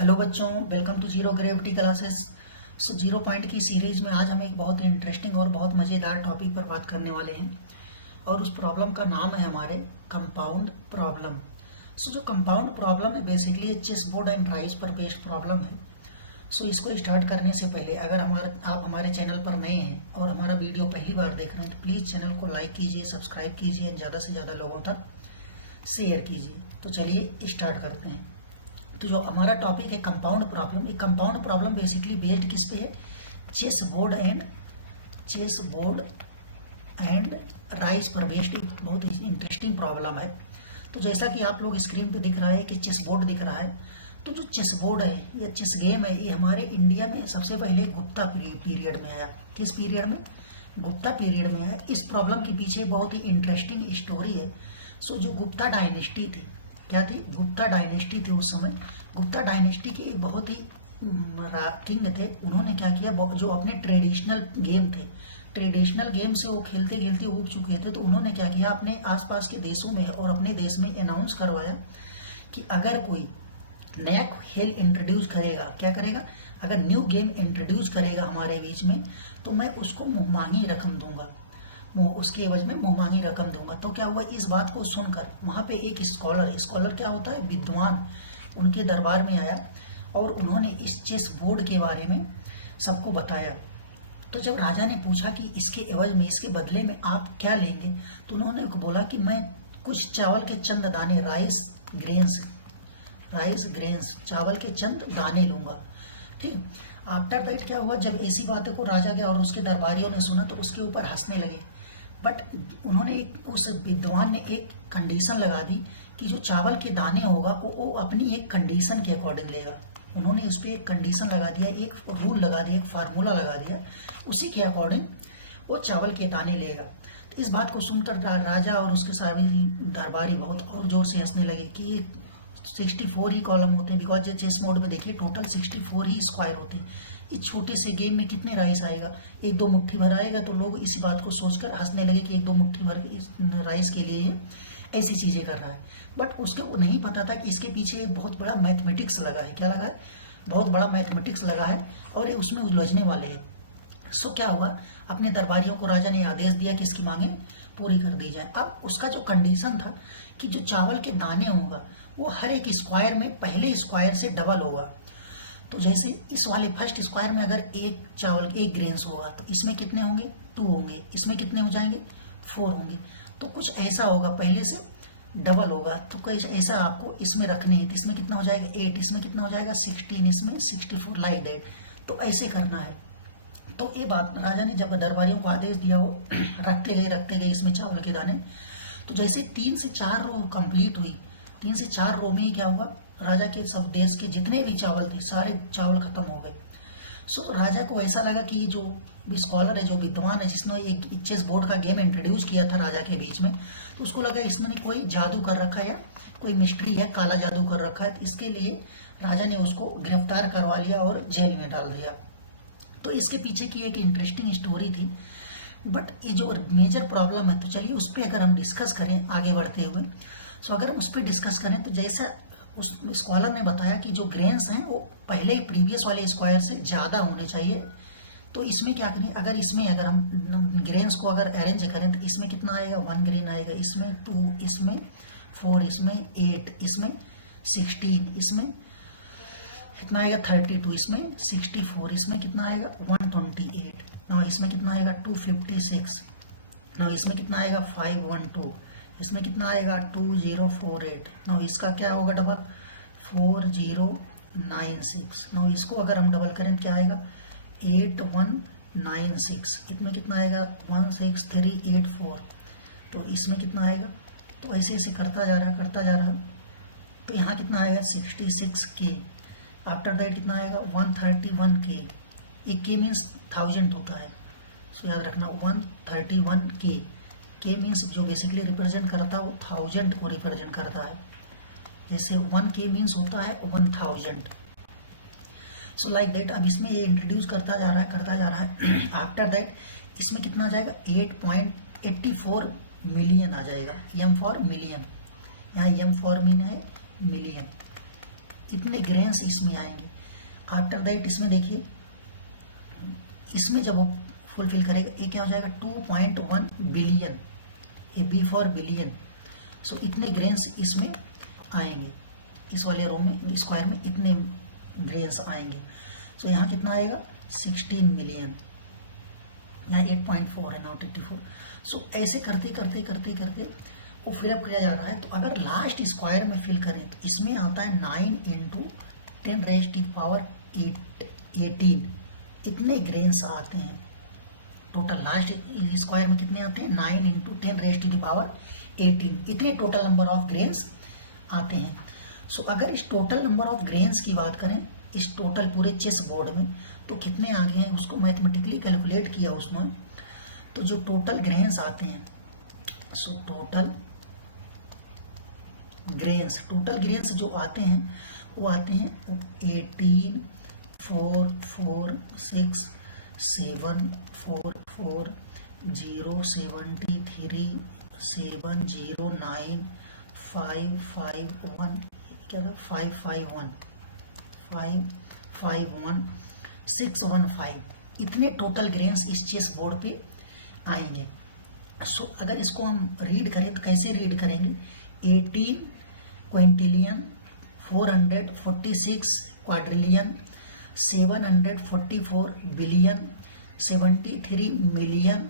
Hello बच्चों, welcome to zero gravity classes. Zero point की series में आज हम एक बहुत ही इंटरेस्टिंग और बहुत मज़ेदार टॉपिक पर बात करने वाले हैं और उस प्रॉब्लम का नाम है हमारे कंपाउंड प्रॉब्लम। जो कंपाउंड प्रॉब्लम है basically chess board and rice पर बेस्ड प्रॉब्लम है। इसको स्टार्ट करने से पहले अगर आप हमारे चैनल पर नए हैं और हमारा वीडियो पहली बार देख रहे हैं तो प्लीज़ चैनल को लाइक कीजिए, सब्सक्राइब कीजिए, ज़्यादा से ज़्यादा लोगों तक शेयर कीजिए। तो चलिए स्टार्ट करते हैं। तो जो हमारा टॉपिक है कंपाउंड प्रॉब्लम, ये कंपाउंड प्रॉब्लम बेसिकली बेस्ड किस पे है? चेस बोर्ड एंड राइस पर बेस्ड बहुत ही इंटरेस्टिंग प्रॉब्लम है। तो जैसा कि आप लोग स्क्रीन पे दिख रहा है कि चेस बोर्ड दिख रहा है, तो जो चेस बोर्ड है या चेस गेम है ये हमारे इंडिया में सबसे पहले गुप्ता पीरियड में आया। किस पीरियड में? गुप्ता पीरियड में आया। इस प्रॉब्लम के पीछे बहुत ही इंटरेस्टिंग स्टोरी है। जो गुप्ता डायनेस्टी थी, क्या थी? गुप्ता डायनेस्टी थी। उस समय गुप्ता डायनेस्टी के एक बहुत ही किंग थे। उन्होंने क्या किया, जो अपने ट्रेडिशनल गेम से वो खेलते खेलते उब चुके थे, तो उन्होंने क्या किया, अपने आसपास के देशों में और अपने देश में अनाउंस करवाया कि अगर कोई नया खेल इंट्रोड्यूस करेगा, क्या करेगा, अगर न्यू गेम इंट्रोड्यूस करेगा हमारे बीच में, तो मैं उसको मुंहमांगी रकम दूंगा, उसके एवज में मुंहमांगी रकम दूंगा। तो क्या हुआ, इस बात को सुनकर वहां पे एक स्कॉलर क्या होता है, विद्वान, उनके दरबार में आया और उन्होंने इस चेस बोर्ड के बारे में सबको बताया। तो जब राजा ने पूछा कि इसके एवज में, इसके बदले में आप क्या लेंगे, तो उन्होंने बोला कि मैं कुछ चावल के चंद दाने, राइस ग्रेन्स, चावल के चंद दाने लूंगा। ठीक। आफ्टर दैट क्या हुआ, जब ऐसी बातें को राजा के और उसके दरबारियों ने सुना तो उसके ऊपर हंसने लगे। बट उन्होंने उस विद्वान ने एक कंडीशन लगा दी कि जो चावल के दाने होगा वो अपनी एक कंडीशन के अकॉर्डिंग लेगा। उन्होंने उस पर एक कंडीशन लगा दिया, एक रूल लगा दिया, एक फार्मूला लगा दिया, उसी के अकॉर्डिंग वो चावल के दाने लेगा। तो इस बात को सुनकर राजा और उसके सारे दरबारी बहुत और जोर से हंसने लगे कि ये 64 ही कॉलम होते हैं, बिकॉज जो चेस मोड में देखिए टोटल 64 ही स्क्वायर होते हैं। इस छोटे से गेम में कितने राइस आएगा, एक दो मुट्ठी भर आएगा। तो लोग इसी बात को सोचकर हंसने लगे कि एक दो मुट्ठी भर राइस के लिए ऐसी चीजें कर रहा है। बट उसको वो नहीं पता था कि इसके पीछे एक बहुत बड़ा मैथमेटिक्स लगा है। क्या लगा है? बहुत बड़ा मैथमेटिक्स लगा है और ये उसमें उलझने वाले हैं। क्या हुआ, अपने दरबारियों को राजा ने आदेश दिया कि इसकी मांगे पूरी कर दी जाए। अब उसका जो कंडीशन था कि जो चावल के दाने होगा वो हर एक स्क्वायर में पहले स्क्वायर से डबल होगा। तो जैसे इस वाले फर्स्ट स्क्वायर में अगर एक ग्रेन्स होगा तो इसमें कितने होंगे? 2 होंगे। इसमें कितने हो जाएंगे? 4 होंगे। तो कुछ ऐसा होगा, पहले से डबल होगा। तो कुछ ऐसा आपको इसमें रखने हैं। तो इसमें कितना हो जाएगा? 8। इसमें कितना हो जाएगा? 16। इसमें 64, लाइक दैट। तो ऐसे करना है। तो ये बात राजा ने जब दरबारियों को आदेश दिया, वो रखते गए इसमें चावल के दाने। तो जैसे 3 से 4 रो कंप्लीट हुई, 3 से 4 रो में क्या हुआ, राजा के सब देश के जितने भी चावल थे सारे चावल खत्म हो गए। राजा को ऐसा लगा कि जो स्कॉलर है, जो विद्वान है, जिसने एक चेस बोर्ड का गेम इंट्रोड्यूस किया था राजा के बीच में, तो उसको लगा इसमें कोई जादू कर रखा है या कोई मिस्ट्री है, काला जादू कर रखा है। इसके लिए राजा ने उसको गिरफ्तार करवा लिया और जेल में डाल दिया। तो इसके पीछे की एक इंटरेस्टिंग स्टोरी थी। बट ये जो मेजर प्रॉब्लम है, तो चलिए उस पर अगर हम डिस्कस करें आगे बढ़ते हुए। अगर हम उस पर डिस्कस करें तो जैसा उस स्कॉलर ने बताया कि जो ग्रेन्स हैं वो पहले प्रीवियस वाले स्क्वायर से ज़्यादा होने चाहिए। तो इसमें क्या करें, अगर हम ग्रेन्स को अगर अरेंज करें तो इसमें कितना आएगा? 1 ग्रेन आएगा, इसमें 2, इसमें 4, इसमें 8, इसमें 16, इसमें कितना आएगा? 32, इसमें 64, इसमें कितना आएगा? 128। ना इसमें कितना आएगा? 256। ना इसमें कितना आएगा? 512। इसमें कितना आएगा? 2048। ना इसका क्या होगा डबल? 4096। ना इसको अगर हम डबल करें क्या आएगा? 8196। इसमें कितना आएगा? 16384। तो इसमें कितना आएगा? तो ऐसे ऐसे करता जा रहा। तो यहाँ कितना आएगा? 66K। आफ्टर दैट कितना आएगा? 131K। एक K मीन्स 1000 होता है, याद रखना। 131K। K मीन्स जो बेसिकली रिप्रेजेंट करता है वो 1000 को रिप्रेजेंट करता है। जैसे 1K मीन्स होता है 1000। Like that. अब इसमें ये इंट्रोड्यूस करता जा रहा है। आफ्टर दैट इसमें कितना आ जाएगा? 8.84 मिलियन आ जाएगा। M फॉर मिलियन, यहाँ M फॉर मीन है मिलियन। इतने ग्रेन्स इसमें आएंगे। आफ्टर दैट इसमें देखिए, इसमें जब वो फुलफिल करेगा, ये क्या हो जाएगा 2.1 बिलियन, ये बी फॉर बिलियन। सो इतने ग्रेन्स इसमें आएंगे, इस वाले रो में स्क्वायर में इतने ग्रेन्स आएंगे। सो यहाँ कितना आएगा 16 मिलियन, यहाँ 8.4 है, नॉट 84। सो ऐसे करते करते करते करते वो फिलअप किया जा रहा है। तो अगर लास्ट स्क्वायर में फिल करें तो इसमें आता है 9 × 10⁻18, इतने ग्रेन्स आते हैं। टोटल लास्ट स्क्वायर में कितने आते हैं 9 × 10⁻18, इतने टोटल नंबर ऑफ ग्रेन्स आते हैं। सो अगर इस टोटल नंबर ऑफ ग्रेन्स की बात करें इस टोटल पूरे चेस बोर्ड में, तो कितने आ गए हैं उसको मैथमेटिकली कैलकुलेट किया उसमें, तो जो टोटल ग्रेन्स आते हैं, सो टोटल ग्रेन्स जो आते हैं वो आते हैं 18, 4, 4, 6, 7, 4, 4, 0, 73, 7, 0, 9, 5, 5, 1, क्या था 5, 5, 1, 5, 5, 1, 6, 1, 5, इतने टोटल ग्रेन्स इस चेस बोर्ड पे आएंगे। सो अगर इसको हम रीड करें तो कैसे रीड करेंगे, 18 क्विंटिलियन, 446 क्वाड्रिलियन, 744 बिलियन, 73 मिलियन,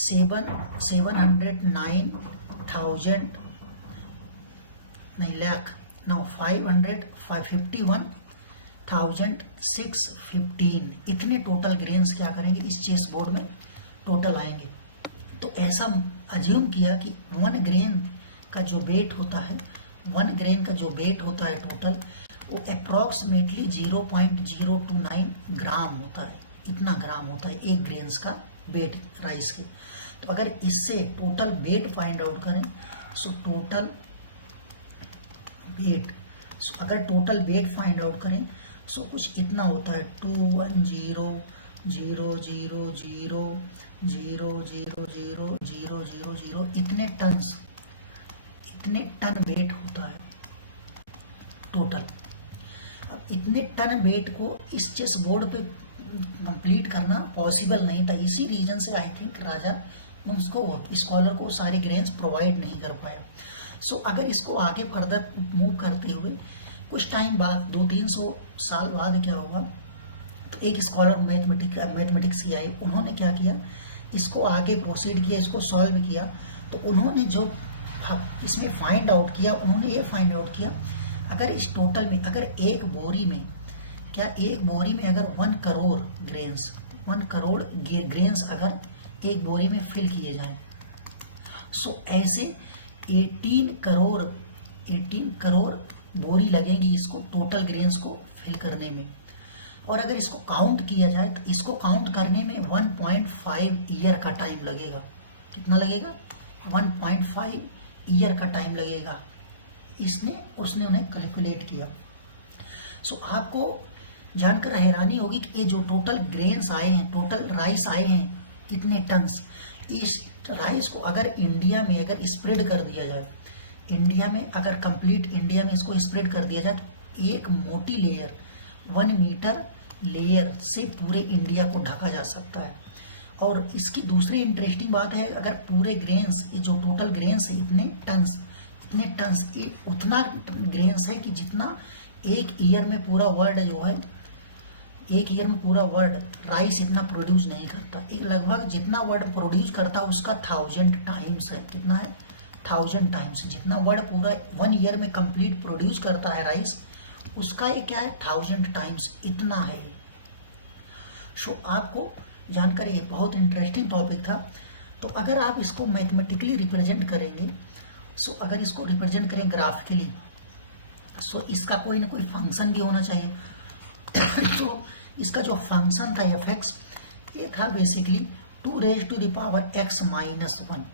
709,000 नहीं लाख, नाउ 551,615, इतने टोटल ग्रेन्स क्या करेंगे इस चेस बोर्ड में टोटल आएंगे। तो ऐसा अज्यूम किया कि 1 ग्रेन का जो वेट होता है, 1 ग्रेन का जो वेट होता है टोटल, वो अप्रॉक्सीमेटली 0.029 ग्राम होता है, इतना ग्राम होता है एक ग्रेन्स का वेट राइस के। तो अगर इससे टोटल वेट फाइंड आउट करें, सो टोटल वेट, अगर टोटल वेट फाइंड आउट करें सो कुछ इतना होता है 210,000,000,000,000 इतने टन वेट होता है टोटल। अब इतने टन वेट को इस चेस बोर्ड पे कंप्लीट करना पॉसिबल नहीं था, इसी रीजन से आई थिंक राजा उसको स्कॉलर को सारे ग्रेन्स प्रोवाइड नहीं कर पाया। सो अगर इसको आगे फर्दर मूव करते हुए कुछ टाइम बाद 200-300 साल बाद क्या होगा, तो एक स्कॉलर मैथमेटिक्स की आई, उन्होंने क्या किया, इसको आगे प्रोसीड किया, इसको सॉल्व किया। तो उन्होंने जो इसमें फाइंड आउट किया, उन्होंने ये फाइंड आउट किया अगर इस टोटल में अगर एक बोरी में अगर 1 करोड़ ग्रेन्स अगर एक बोरी में फिल किए जाएं, सो ऐसे 18 करोड़ बोरी लगेगी इसको टोटल ग्रेन्स को फिल करने में। और अगर इसको काउंट किया जाए तो इसको काउंट करने में 1.5 ईयर का टाइम लगेगा। कितना लगेगा 1.5 ईयर का टाइम लगेगा। उसने उन्हें कैलकुलेट किया। सो आपको जानकर हैरानी होगी कि ये जो टोटल ग्रेन्स आए हैं, टोटल राइस आए हैं इतने टन्स, इस राइस को अगर इंडिया में अगर स्प्रेड कर दिया जाए, इंडिया में अगर कंप्लीट इंडिया में इसको स्प्रेड कर दिया जाए तो एक मोटी लेयर 1 मीटर लेयर से पूरे इंडिया को ढका जा सकता है। और इसकी दूसरी इंटरेस्टिंग बात है, अगर पूरे ग्रेन्स जो टोटल ग्रेन्स है इतने टन्स ये उतना ग्रेन्स है कि जितना एक ईयर में पूरा वर्ल्ड जो है, एक ईयर में पूरा वर्ल्ड राइस इतना प्रोड्यूस नहीं करता। एक लगभग जितना वर्ल्ड प्रोड्यूस करता है उसका 1000 टाइम्स है। कितना है 1000 टाइम्स। जितना वर्ल्ड पूरा 1 ईयर में कंप्लीट प्रोड्यूस करता है राइस, उसका ये क्या है 1000 टाइम्स इतना है। सो आपको जानकर ये बहुत इंटरेस्टिंग टॉपिक था। तो अगर आप इसको मैथमेटिकली रिप्रेजेंट करेंगे, सो अगर इसको रिप्रेजेंट करें ग्राफिकली, सो इसका कोई ना कोई फंक्शन भी होना चाहिए। तो इसका जो फंक्शन था fx, ये था बेसिकली 2⁻x-1।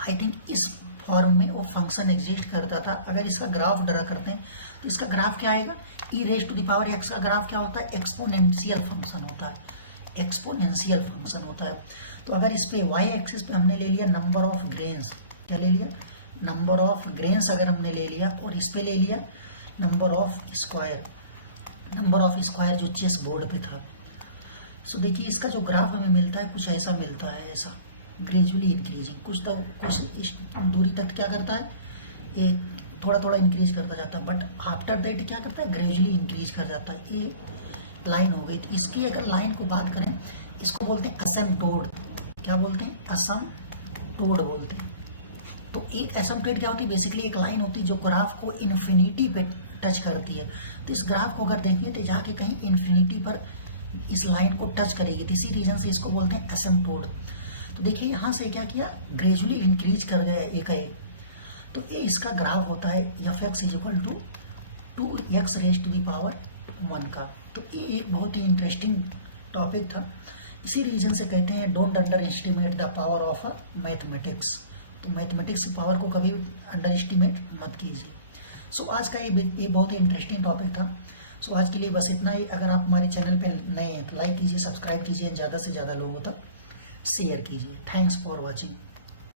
आई थिंक इस फॉर्म में वो फंक्शन एग्जिस्ट करता था। अगर इसका ग्राफ ड्रा करते हैं तो इसका ग्राफ क्या आएगा, e⁻x का ग्राफ क्या होता है, एक्सपोनेंशियल फंक्शन होता है। एक्सपोनेंशियल फंक्शन होता है। तो अगर इस पे y एक्सिस पे हमने ले लिया नंबर ऑफ ग्रेन्स, क्या ले लिया, नंबर ऑफ ग्रेन्स अगर हमने ले लिया, और इस पे ले लिया नंबर ऑफ स्क्वायर जो चेस बोर्ड पे था। सो देखिए इसका जो ग्राफ हमें मिलता है कुछ ऐसा मिलता है, ऐसा ग्रेजुअली इंक्रीजिंग, कुछ इस दूरी तक क्या करता है, ये थोड़ा थोड़ा इंक्रीज करता जाता है, बट आफ्टर दैट क्या करता है, ग्रेजुअली इंक्रीज कर जाता है। ये लाइन हो गई। तो इसकी अगर लाइन को बात करें, इसको बोलते हैं असमटोड। क्या बोलते हैं, असमटोड बोलते हैं। तो एक असमटोड क्या होती है, बेसिकली एक लाइन होती है जो ग्राफ को इन्फिनिटी पे टच करती है। तो इस ग्राफ को अगर देखेंगे तो जाके कहीं इन्फिनिटी पर इस लाइन को टच करेगी, तो इसी रीजन से इसको बोलते हैं असमटोड। तो देखिए यहाँ से क्या किया, ग्रेजुअली इंक्रीज कर गया एक एक। तो ये इसका ग्राफ होता है F X is equal to 2x raise to the power 1 का। तो ये एक बहुत ही इंटरेस्टिंग टॉपिक था। इसी रीजन से कहते हैं don't under estimate the power of mathematics. तो मैथमेटिक्स की पावर को कभी अंडर एस्टिमेट मत कीजिए। सो आज का ये बहुत ही इंटरेस्टिंग टॉपिक था। सो आज के लिए बस इतना ही। अगर आप हमारे चैनल पे नए हैं तो लाइक कीजिए, सब्सक्राइब कीजिए, ज़्यादा से ज़्यादा लोगों तक शेयर कीजिए। Thanks for watching.